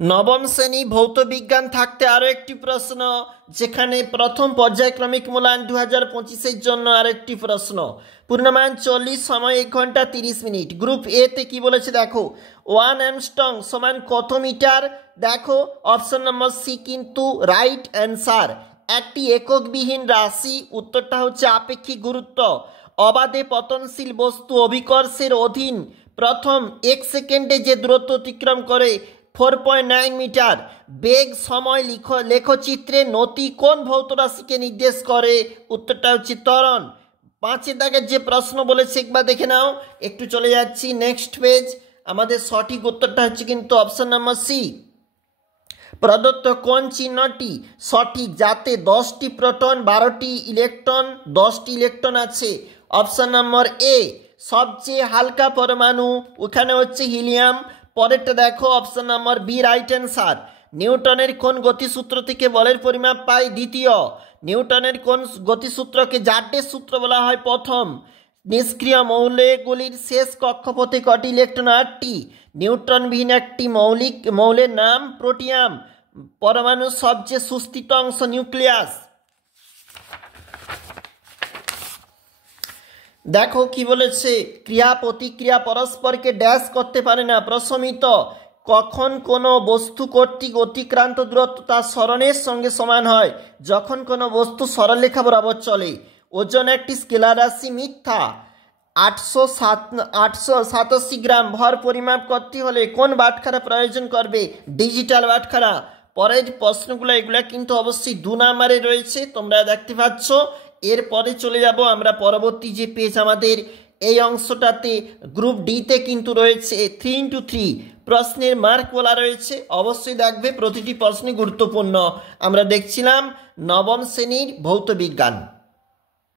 নবম শ্রেণী ভৌত বিজ্ঞান থাকতে আরও একটি প্রশ্ন, যেখানে প্রথম পর্যায়ক্রমিক মূল্যায়ন 2025-এর জন্য আরেকটি প্রশ্ন। পূর্ণমান 40, সময় 1 ঘন্টা 30 মিনিট। গ্রুপ এ তে কি বলেছে দেখো, 1 অ্যামস্ট্রং সমান কত মিটার? দেখো অপশন নম্বর সি কিন্তু রাইট অ্যান্সার। একটি এককবিহীন রাশি, উত্তরটা হচ্ছে আপেক্ষিক গুরুত্ব। অবাধে পতনশীল বস্তু অভিকর্ষের অধীন প্রথম 1 সেকেন্ডে যে দূরত্ব অতিক্রম করে 4.9 মিটার। বেগ সময় লেখচিত্রে নতি কোন ভৌত রাশিকে নির্দেশ করে? উত্তরটা হচ্ছে ত্বরণ। 5 দাগের যে প্রশ্ন বলেছে একবার দেখে নাও। একটু চলে যাচ্ছি নেক্সট পেজ। আমাদের সঠিক উত্তরটা হচ্ছে কিন্তু অপশন নম্বর সি। প্রদত্ত কোন চিহ্নটি সঠিক যাতে 10টি প্রোটন 12টি ইলেকট্রন 10টি ইলেকট্রন আছে? অপশন নম্বর এ। সবচেয়ে হালকা পরমাণু ওখানে হচ্ছে হিলিয়াম। পরেরটা দেখো অপশন নম্বর বি রাইট অ্যান্সার। নিউটনের কোন গতিসূত্র থেকে বলের পরিমাপ পাই? দ্বিতীয়। নিউটনের কোন গতিসূত্রকে জাড্ডের সূত্র বলা হয়? প্রথম। নিষ্ক্রিয় মৌলগুলির শেষ কক্ষপথে কটি ইলেকট্রন? 8টি। নিউট্রনবিহীন একটি মৌলের নাম? প্রোটিয়াম। পরমাণুর সবচেয়ে সুস্থিত অংশ নিউক্লিয়াস। দেখো কি বলেছে, ক্রিয়া প্রতিক্রিয়া পরস্পরকে ড্যাশ করতে পারে না। প্রশমিত। কখন কোনো বস্তু কর্তৃক অতিক্রান্ত দূরত্ব তার সরণের সঙ্গে সমান হয়? যখন কোনো বস্তু সরলরেখা বরাবর চলে। ওজন একটি স্কেলার রাশি। মিথ্যা। 887 গ্রাম ভর পরিমাপ করতে হলে কোন বাটখারা প্রয়োজন করবে? ডিজিটাল বাটখারা। পরের প্রশ্নগুলো এগুলা কিন্তু অবশ্যই 2 নম্বরে রয়েছে, তোমরা দেখতে পাচ্ছ। এরপরে চলে যাব আমরা পরবর্তী যে পেজ আমাদের এই অংশটাতে গ্রুপ ডিতে কিন্তু রয়েছে 3x3 প্রশ্নের মার্ক বলা রয়েছে। অবশ্যই দেখবে, প্রতিটি প্রশ্নই গুরুত্বপূর্ণ। আমরা দেখছিলাম নবম শ্রেণীর ভৌত বিজ্ঞান।